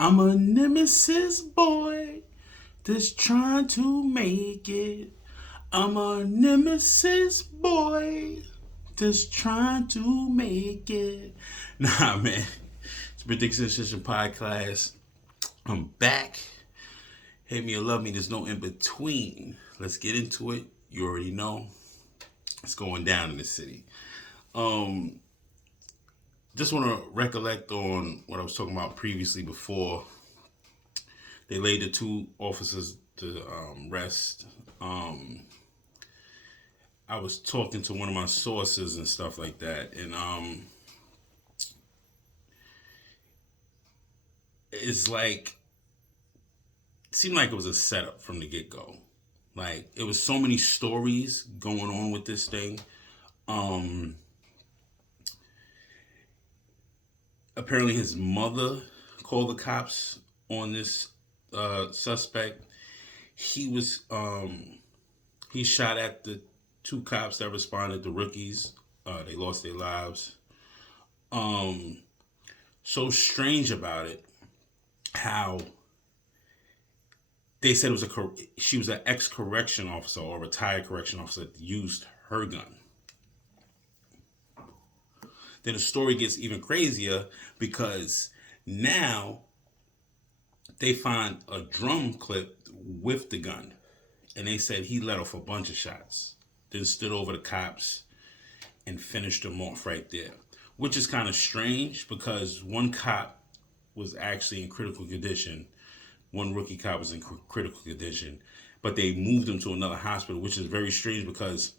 I'm a nemesis boy just trying to make it. I'm a nemesis boy just trying to make it. Nah, man. It's Prediction Session Podcast. I'm back. Hate me or love me, there's no in between. Let's get into it. You already know it's going down in the city. Um, just want to recollect on what I was talking about previously before they laid the two officers to rest. Um, I was talking to one of my sources and stuff like that, and it's like it seemed like it was a setup from the get go. Like it was so many stories going on with this thing. Um, Apparently, his mother called the cops on this suspect. He was he shot at the two cops that responded, the rookies. They lost their lives. Um, so strange about it, how they said it was she was an ex correction officer or retired correction officer that used her gun. Then the story gets even crazier because now they find a drum clip with the gun, and they said he let off a bunch of shots, then stood over the cops and finished them off right there, which is kind of strange because one cop was actually in critical condition. One rookie cop was in critical condition, but they moved him to another hospital, which is very strange because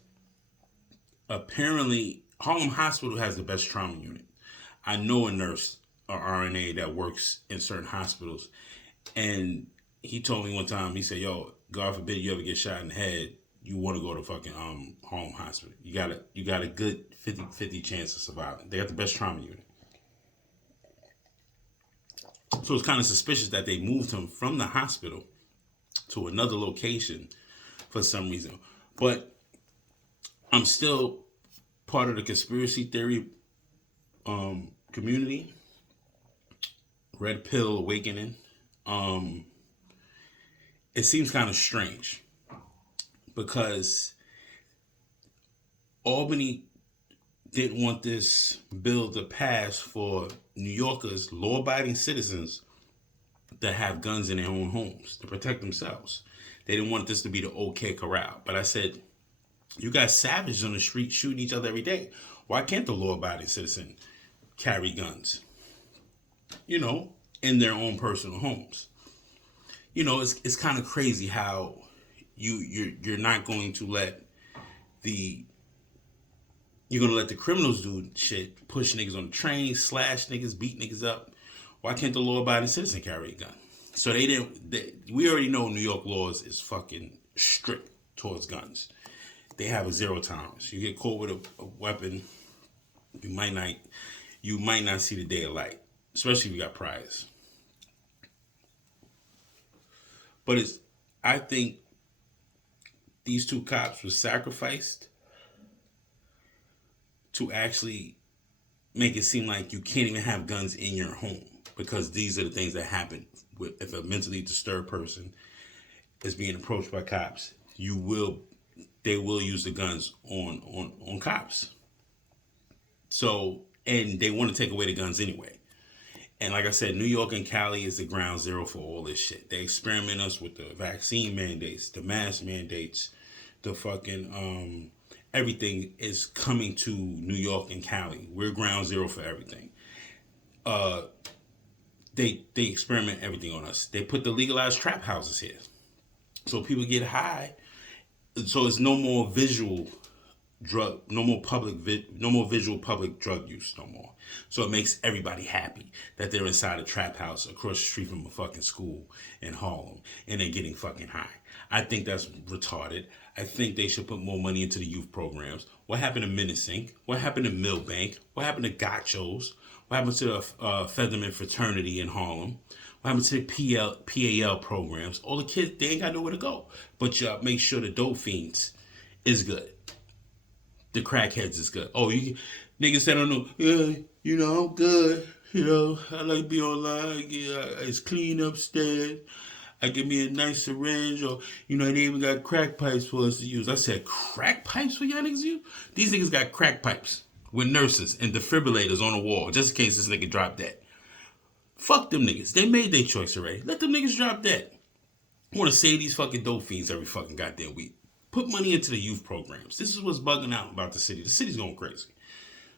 apparently Harlem Hospital has the best trauma unit. I know a nurse or RNA that works in certain hospitals, and he told me one time, he said, yo, God forbid you ever get shot in the head, you want to go to fucking Harlem Hospital. You got a good 50-50 chance of surviving. They got the best trauma unit. So it's kind of suspicious that they moved him from the hospital to another location for some reason. But I'm still part of the conspiracy theory community. Red Pill Awakening. It seems kind of strange because Albany didn't want this bill to pass for New Yorkers, law-abiding citizens, that have guns in their own homes to protect themselves. They didn't want this to be the OK corral. But I said, you got savages on the street shooting each other every day. Why can't the law-abiding citizen carry guns? In their own personal homes. It's kind of crazy how you're not going to let the you're gonna let the criminals do shit, push niggas on the train, slash niggas, beat niggas up. Why can't the law-abiding citizen carry a gun? So we already know New York laws is fucking strict towards guns. They have a zero tolerance. You get caught with a weapon, you might not see the day of light, especially if you got priors. But I think these two cops were sacrificed to actually make it seem like you can't even have guns in your home, because these are the things that happen if a mentally disturbed person is being approached by cops. They will use the guns on cops. So, and they want to take away the guns anyway. And like I said, New York and Cali is the ground zero for all this shit. They experiment us with the vaccine mandates, the mask mandates, the fucking everything is coming to New York and Cali. We're ground zero for everything. They experiment everything on us. They put the legalized trap houses here, so people get high. So it's no more visual drug, no more visual public drug use no more. So it makes everybody happy that they're inside a trap house across the street from a fucking school in Harlem and they're getting fucking high. I think that's retarded. I think they should put more money into the youth programs. What happened to Minisync? What happened to Millbank? What happened to Gachos? What happened to the Featherman fraternity in Harlem? What happened to the PAL programs? All the kids, they ain't got nowhere to go. But you make sure the dope fiends is good. The crackheads is good. Oh, you niggas said, I don't know. Yeah, I'm good. You know, I like to be online. It's clean upstairs. I give me a nice syringe, or they even got crack pipes for us to use. I said, crack pipes for y'all niggas use? These niggas got crack pipes with nurses and defibrillators on the wall, just in case this nigga drop dead. Fuck them niggas. They made their choice already. Let them niggas drop dead. I want to save these fucking dope fiends every fucking goddamn week. Put money into the youth programs. This is what's bugging out about the city. The city's going crazy.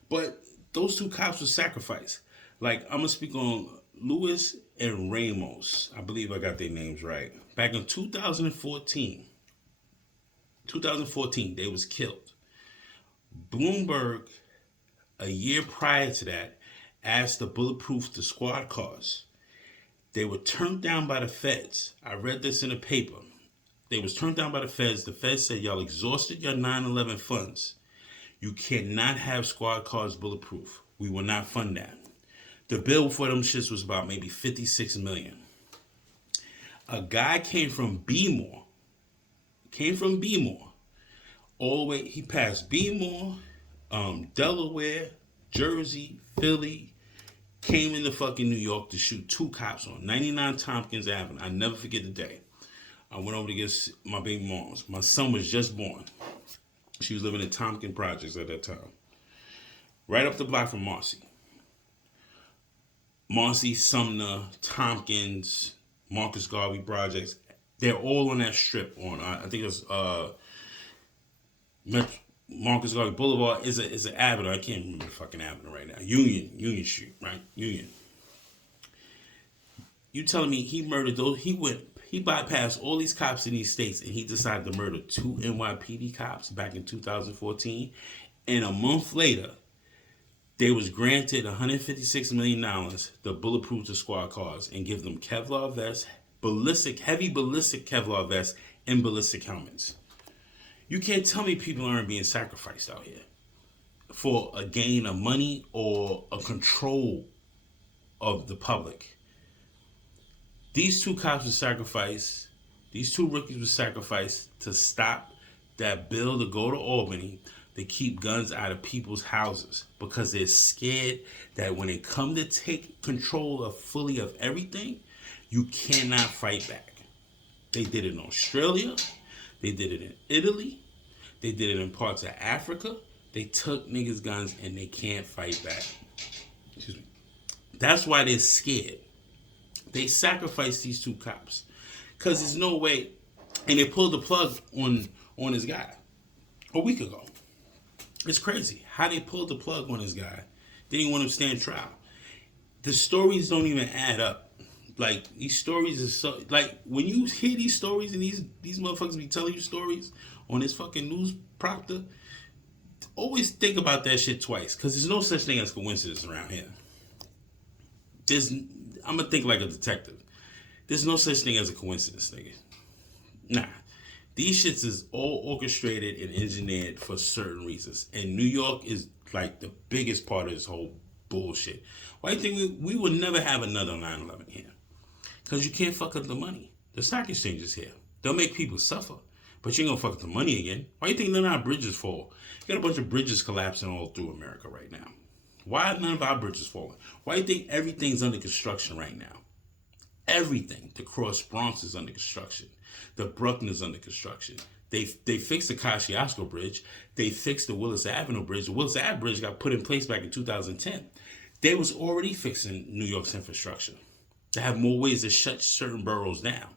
But those two cops were sacrificed. Like, I'm going to speak on Lewis and Ramos. I believe I got their names right. Back in 2014, they was killed. Bloomberg, a year prior to that, asked to bulletproof the squad cars. They were turned down by the feds. I read this in the paper. They was turned down by the feds. The feds said, y'all exhausted your 9/11 funds. You cannot have squad cars bulletproof. We will not fund that. The bill for them shits was about maybe $56 million. A guy came from Bmore, all the way, he passed Bmore, Delaware, Jersey, Philly, came into fucking New York to shoot two cops on 99 Tompkins Avenue. I never forget the day. I went over to get my baby moms. My son was just born. She was living in Tompkins Projects at that time. Right up the block from Marcy. Marcy, Sumner, Tompkins, Marcus Garvey Projects. They're all on that strip on, I think it's Marcus Garvey Boulevard is an avenue. I can't remember the fucking avenue right now. Union Street, right? Union. You telling me he murdered those? He bypassed all these cops in these states, and he decided to murder two NYPD cops back in 2014. And a month later, they was granted $156 million to bulletproof the squad cars and give them Kevlar vests, heavy ballistic Kevlar vests, and ballistic helmets. You can't tell me people aren't being sacrificed out here for a gain of money or a control of the public. These two cops were sacrificed. These two rookies were sacrificed to stop that bill to go to Albany to keep guns out of people's houses because they're scared that when they come to take control fully of everything, you cannot fight back. They did it in Australia. They did it in Italy. They did it in parts of Africa. They took niggas' guns and they can't fight back. Excuse me. That's why they're scared. They sacrificed these two cops because there's no way, and they pulled the plug on this guy a week ago. It's crazy how they pulled the plug on this guy. They didn't want him to stand trial. The stories don't even add up. Like, these stories are so, like, when you hear these stories and these motherfuckers be telling you stories on this fucking news proctor, always think about that shit twice, because there's no such thing as coincidence around here. I'm gonna think like a detective. There's no such thing as a coincidence, nigga. Nah. These shits is all orchestrated and engineered for certain reasons. And New York is like the biggest part of this whole bullshit. Why do you think we will never have another 9/11 here? Because you can't fuck up the money. The stock exchange is here. They'll make people suffer, but you ain't gonna fuck up the money again. Why do you think none of our bridges fall? You got a bunch of bridges collapsing all through America right now. Why are none of our bridges falling? Why do you think everything's under construction right now? Everything. The Cross Bronx is under construction. The Bruckner's under construction. They fixed the Kosciuszko Bridge. They fixed the Willis Avenue Bridge. The Willis Avenue Bridge got put in place back in 2010. They was already fixing New York's infrastructure to have more ways to shut certain boroughs down.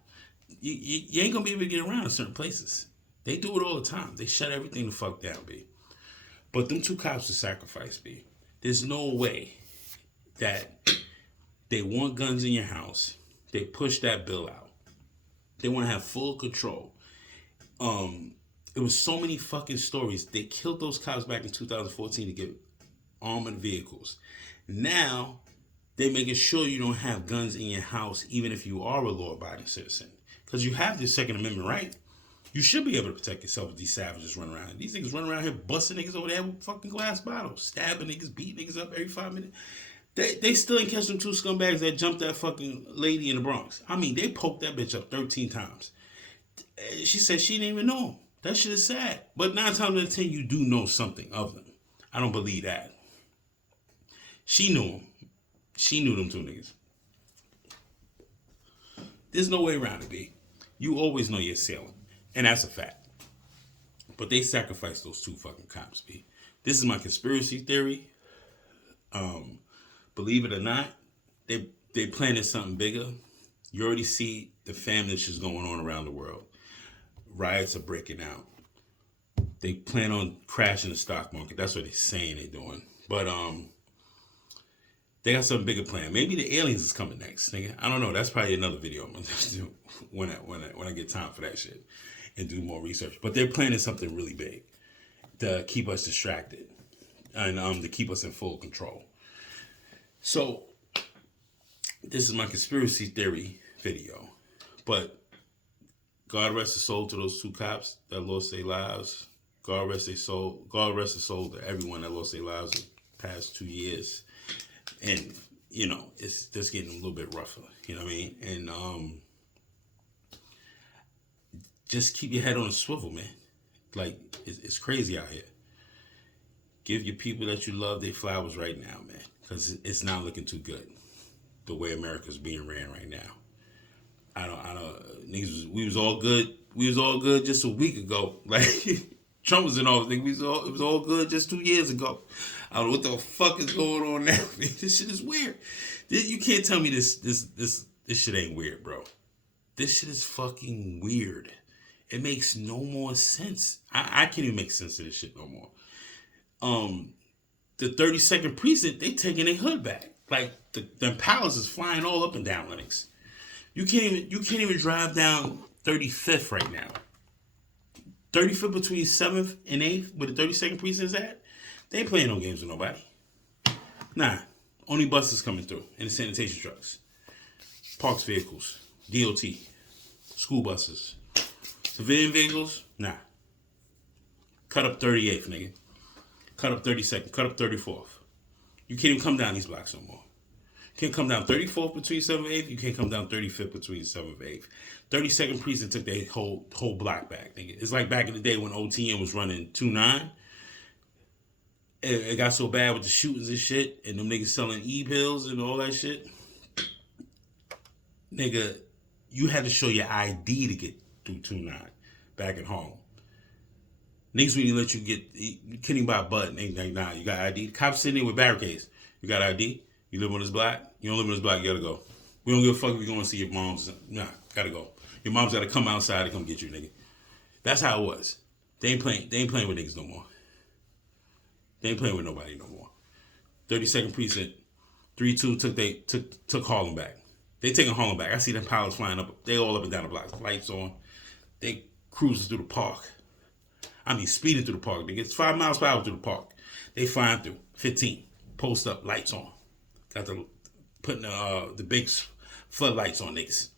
You ain't gonna be able to get around in certain places. They do it all the time. They shut everything the fuck down, B. But them two cops were sacrificed, B. There's no way that they want guns in your house. They push that bill out. They want to have full control. It was so many fucking stories. They killed those cops back in 2014 to get armored vehicles. Now, they're making sure you don't have guns in your house, even if you are a law-abiding citizen. Because you have this Second Amendment right. You should be able to protect yourself if these savages run around. These niggas run around here busting niggas over there with fucking glass bottles, stabbing niggas, beating niggas up every 5 minutes. They still ain't catch them two scumbags that jumped that fucking lady in the Bronx. I mean, they poked that bitch up 13 times. She said she didn't even know him. That shit is sad. But 9 times out of 10, you do know something of them. I don't believe that. She knew him. She knew them two niggas. There's no way around it, B. You always know your assailant. And that's a fact. But they sacrificed those two fucking cops, B. This is my conspiracy theory. Believe it or not, they planning something bigger. You already see the famines that's going on around the world. Riots are breaking out. They plan on crashing the stock market. That's what they're saying they're doing. But they got something bigger planned. Maybe the aliens is coming next, nigga. I don't know. That's probably another video I'm gonna do when I get time for that shit and do more research. But they're planning something really big to keep us distracted and to keep us in full control. So this is my conspiracy theory video. But God rest the soul to those two cops that lost their lives. God rest their soul. God rest the soul to everyone that lost their lives in the past 2 years. And, you know, it's just getting a little bit rougher. You know what I mean? And just keep your head on a swivel, man. Like, it's crazy out here. Give your people that you love their flowers right now, man. Because it's not looking too good. The way America's being ran right now. I don't, niggas, we was all good. We was all good just a week ago. Like, Trump was in office. It was all good just 2 years ago. I don't know what the fuck is going on now. This shit is weird. You can't tell me this shit ain't weird, bro. This shit is fucking weird. It makes no more sense. I can't even make sense of this shit no more. The 32nd precinct, they taking their hood back. Like the Impalas is flying all up and down Lennox. You can't even drive down 35th right now. 35th between 7th and 8th, where the 32nd precinct is at, they ain't playing no games with nobody. Nah, only buses coming through and the sanitation trucks. Parks vehicles, DOT, school buses. Civilian vehicles, nah. Cut up 38th, nigga. Cut up 32nd, cut up 34th. You can't even come down these blocks no more. You can't come down 34th between 7th and 8th. You can't come down 35th between 7th and 8th. 32nd precinct took their whole block back, nigga. It's like back in the day when OTN was running 2-9. It got so bad with the shootings and shit, and them niggas selling e-pills and all that shit. Nigga, you had to show your ID to get through 2-9 back at home. Niggas when you let you couldn't even buy a button. Ain't like, nah, you got ID. Cops sitting there with barricades. You got ID? You live on this block? You don't live on this block, you gotta go. We don't give a fuck if you're going to see your mom's. Nah, gotta go. Your mom's gotta come outside to come get you, nigga. That's how it was. They ain't playing with niggas no more. They ain't playing with nobody no more. 32nd precinct, 3-2 took Harlem back. They taking Harlem back. I see them pilots flying up. They all up and down the blocks. Lights on. They cruising through the park. I mean, speeding through the park. They get 5 miles per hour through the park. They flying through. 15. Post up. Lights on. Got the putting the big floodlights on niggas.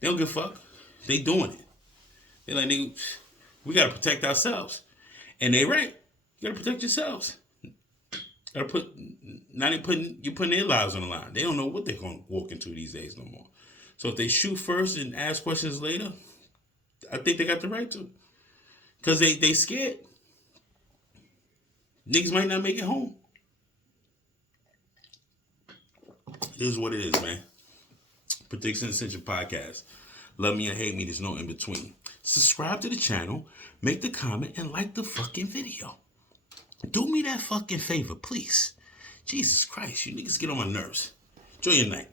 They don't give a fuck. They doing it. They like, nigga, we gotta protect ourselves. And they right. You gotta protect yourselves. You're putting their lives on the line. They don't know what they're gonna walk into these days no more. So if they shoot first and ask questions later, I think they got the right to. Cause they scared. Niggas might not make it home. This is what it is, man. Prediction Essential Podcast. Love me or hate me, there's no in between. Subscribe to the channel, make the comment, and like the fucking video. Do me that fucking favor, please. Jesus Christ, you niggas get on my nerves. Enjoy your night.